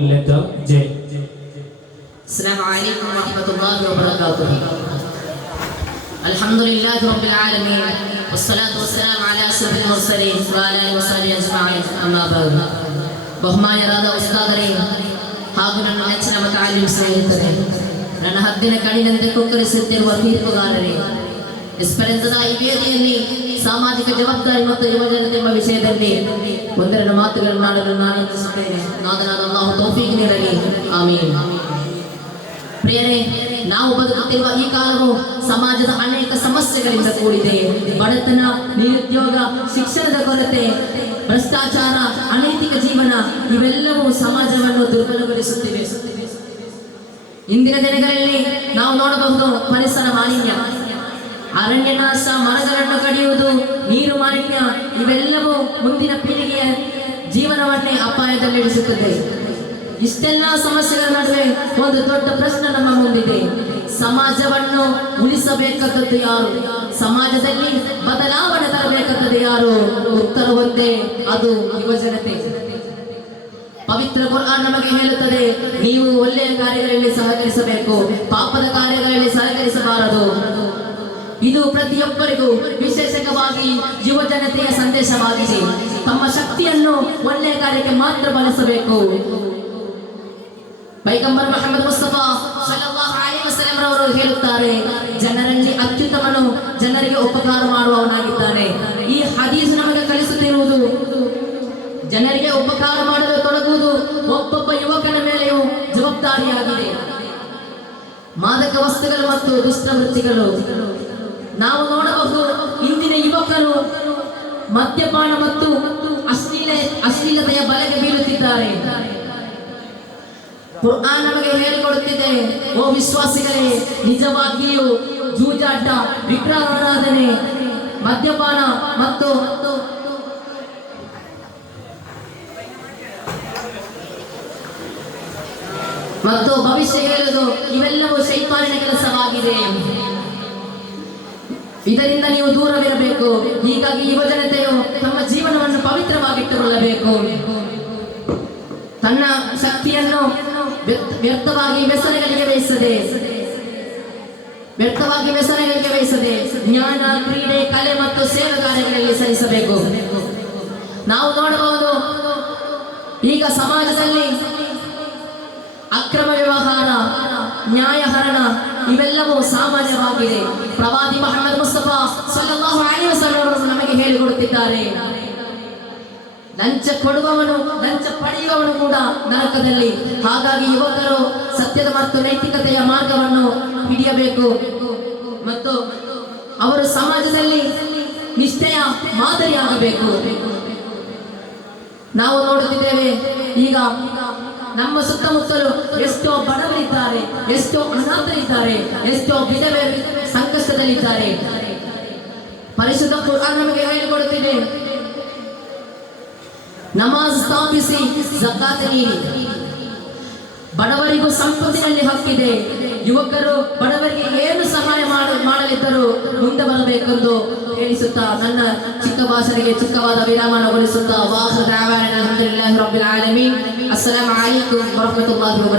letter J. Assalamu alaikum wa rahmatullahi wa barakatuh. Alhamdulillahi rabbil alamin. Wassalatu wassalamu ala ashrafil mursalin wa ala alihi wa sahbihi ajma'in. Amma ba'd. ಬಹುಮಾನ್ಯರಾದ ಉಸ್ತಾದರೇ ಹಾಗೂ ನನ್ನ ನೆಚ್ಚಿನ ಮತಾಲಿಮ್ ಸ್ನೇಹಿತರೆ, ನನ್ನ ಹದ್ದಿನ ಕಣಿನಂತೆ ಕುಕ್ಕರಿಸುತ್ತಿರುವ ತೀರ್ಪುಗಾರರೇ, ಎಸ್ಪರೆನ್ಸದ ಈ ವೇದಿಕೆಯಲ್ಲಿ ಸಾಮಾಜಿಕ ಜವಾಬ್ದಾರಿ ಮತ್ತು ಯುವಜನತೆ ಎಂಬ ವಿಷಯದಲ್ಲಿ ಒಂದೆರಡು ಮಾತುಗಳನ್ನು ಆಡಲು ನಾನು ಇಚ್ಛಿಸುತ್ತೇನೆ. ನಾದನಾದ ಅಲ್ಲಾಹು ತೌಫೀಕ್ ನೀಡಲಿ. ಆಮೀನ್. ಪ್ರಿಯರೇ, ನಾವು ಬದುಕುತ್ತಿರುವ ಈ ಕಾಲವು ಸಮಾಜದ ಅನೇಕ ಸಮಸ್ಯೆಗಳಿಂದ ಕೂಡಿದೆ. ಬಡತನ, ನಿರುದ್ಯೋಗ, ಶಿಕ್ಷಣದ ಕೊರತೆ, ಭ್ರಷ್ಟಾಚಾರ, ಅನೈತಿಕ ಜೀವನ ಇವೆಲ್ಲವೂ ಸಮಾಜವನ್ನು ದುರ್ಬಲಗೊಳಿಸುತ್ತಿವೆ. ಇಂದಿನ ದಿನಗಳಲ್ಲಿ ನಾವು ನೋಡಬಹುದು ಪರಿಸರ ಮಾಲಿನ್ಯ, ಅರಣ್ಯ ನಾಶ, ಮರಗಳನ್ನು ಕಡಿಯುವುದು, ನೀರು ಮಾಲಿನ್ಯ ಇವೆಲ್ಲವೂ ಮುಂದಿನ ಪೀಳಿಗೆಯ ಜೀವನವನ್ನೇ ಅಪಾಯದಲ್ಲಿಡಿಸುತ್ತದೆ. ಇಷ್ಟೆಲ್ಲ ಸಮಸ್ಯೆಗಳ ನಡುವೆ ಒಂದು ದೊಡ್ಡ ಪ್ರಶ್ನೆ ನಮ್ಮ ಮುಂದಿದೆ. ಸಮಾಜವನ್ನು ಉಳಿಸಬೇಕಾದದ್ದು ಯಾರು? ಸಮಾಜದಲ್ಲಿ ಬದಲಾವಣೆ ತರಬೇಕಾದದ್ದು ಯಾರು? ಉತ್ತರ ಒಂದೇ, ಅದು ಯುವಜನತೆ. ಪವಿತ್ರ ಕುರ್ಆನ್ ನಮಗೆ ಹೇಳುತ್ತದೆ, ನೀವು ಒಳ್ಳೆಯ ಕಾರ್ಯಗಳಲ್ಲಿ ಸಹಕರಿಸಬೇಕು, ಪಾಪದ ಕಾರ್ಯಗಳಲ್ಲಿ ಸಹಕರಿಸಬಾರದು. ಇದು ಪ್ರತಿಯೊಬ್ಬರಿಗೂ, ವಿಶೇಷವಾಗಿ ಯುವಜನತೆಯ ಸಂದೇಶವಾಗಿದೆ. ತಮ್ಮ ಶಕ್ತಿಯನ್ನು ಒಳ್ಳೆಯ ಕಾರ್ಯಕ್ಕೆ ಮಾತ್ರ ಬಳಸಬೇಕು. ಪೈಗಂಬರ್ ಮುಹಮ್ಮದ್ ಮುಸ್ತಫಾ ಸಲ್ಲಲ್ಲಾಹು ಅಲೈಹಿ ವಸಲ್ಲಂ ರವರು ಹೇಳುತ್ತಾರೆ, ಜನರಲ್ಲಿ ಅತ್ಯುತ್ತಮನು ಜನರಿಗೆ ಉಪಕಾರ ಮಾಡುವವನಾಗಿದ್ದಾನೆ. ಈ ಹದೀಸ್ ನಮಗೆ ಕಲಿಸುತ್ತಿರುವುದು, ಜನರಿಗೆ ಉಪಕಾರ ಮಾಡಲು ತೊಡಗುವುದು ಒಬ್ಬೊಬ್ಬ ಯುವಕನ ಮೇಲೆಯೂ ಜವಾಬ್ದಾರಿಯಾಗಿದೆ. ಮಾದಕ ವಸ್ತುಗಳು ಮತ್ತು ದುಷ್ಟವೃತ್ತಿಗಳು, ನಾವು ನೋಡಬಹುದು ಇಂದಿನ ಯುವಕರು ಮದ್ಯಪಾನ ಮತ್ತು ಅಶ್ಲೀಲತೆಯ ಬಲೆಗೆ ಬೀಳುತ್ತಿದ್ದಾರೆ. ಕುರ್ಆನ್ ನಮಗೆ ಹೇಳಿಕೊಡುತ್ತಿದೆ, ಓ ವಿಶ್ವಾಸಿಗಳೇ, ನಿಜವಾಗಿಯೂ ಜೂಜಾಟ, ವಿಗ್ರಹಾರಾಧನೆ, ಮದ್ಯಪಾನ ಮತ್ತು ಭವಿಷ್ಯ ಹೇಳುವುದು ಇವೆಲ್ಲವೂ ಶೈತಾನಿನ ಕೆಲಸವಾಗಿದೆ. ಇದರಿಂದ ನೀವು ದೂರವಿರಬೇಕು. ಹೀಗಾಗಿ ಯುವಜನತೆಯು ತಮ್ಮ ಜೀವನವನ್ನು ಪವಿತ್ರವಾಗಿಟ್ಟುಕೊಳ್ಳಬೇಕು. ತನ್ನ ಶಕ್ತಿಯನ್ನು ವ್ಯರ್ಥವಾಗಿ ವ್ಯಸನಗಳಿಗೆ ವಹಿಸದೆ ಜ್ಞಾನ, ಕ್ರೀಡೆ, ಕಲೆ ಮತ್ತು ಸೇವಾ ಕಾರ್ಯಗಳಲ್ಲಿ ಸಲ್ಲಿಸಬೇಕು. ನಾವು ನೋಡಬಹುದು, ಈಗ ಸಮಾಜದಲ್ಲಿ ಅಕ್ರಮ ವ್ಯವಹಾರ, ನ್ಯಾಯಹರಣ ಇವೆಲ್ಲವೂ ಸಾಮಾನ್ಯವಾಗಿದೆ. ಪ್ರವಾದಿ ಮುಹಮ್ಮದ್ ಮುಸ್ತಫಾ ಸಲ್ಲಲ್ಲಾಹು ಅಲೈಹಿ ವಸಲ್ಲಂ ನಮಗೆ ಹೇಳಿಕೊಡುತ್ತಿದ್ದಾರೆ, ಲಂಚ ಕೊಡುವವನು, ಲಂಚ ಪಡೆಯುವವನು ಕೂಡ ನರಕದಲ್ಲಿ. ಹಾಗಾಗಿ ಯುವಕರು ಸತ್ಯದ ಮತ್ತು ನೈತಿಕತೆಯ ಮಾರ್ಗವನ್ನು ಹಿಡಿಯಬೇಕು ಮತ್ತು ಅವರು ಸಮಾಜದಲ್ಲಿ ನಿಷ್ಠೆಯ ಮಾದರಿಯಾಗಬೇಕು. ನಾವು ನೋಡುತ್ತಿದ್ದೇವೆ, ಈಗ ನಮ್ಮ ಸುತ್ತಮುತ್ತಲು ಎಷ್ಟೋ ಬಡವರಿದ್ದಾರೆ, ಎಷ್ಟೋ ಅನಾಥರಿದ್ದಾರೆ, ಎಷ್ಟೋ ವಿಧವೆ ಸಂಕಷ್ಟದಲ್ಲಿದ್ದಾರೆ. ಪರಿಶುದ್ಧ ಕುರ್ಆನ್ ನಮಗೆ ಹೇಳಿಕೊಡುತ್ತಿದೆ, ನಮಾಜ್ ಸ್ಥಾಪಿಸಿ, ಜಕಾತ್ ನೀಡಿ. ಬಡವರಿಗೂ ಸಂಪತ್ತಿನಲ್ಲಿ ಹಕ್ಕಿದೆ. ಯುವಕರು ಬಡವರಿಗೆ ಏನು ಸಹಾಯ ಮಾಡಲಿದ್ದರೂ ಮುಂದೆ ಬರಬೇಕೆಂದು ಹೇಳಿಸುತ್ತಾ ನನ್ನ ಚಿಕ್ಕ ಭಾಷಣೆಗೆ ಚಿಕ್ಕವಾದ ವಿರಾಮಗೊಳಿಸುತ್ತಾ, ಅಲ್ಹಮ್ದುಲಿಲ್ಲಾಹಿ ರಬ್ಬಿಲ್ ಆಲಮೀನ್. ಅಸ್ಸಲಾಮು ಅಲೈಕುಂ ವರಹ್ಮತುಲ್ಲಾಹಿ ವಬರಕಾತುಹು.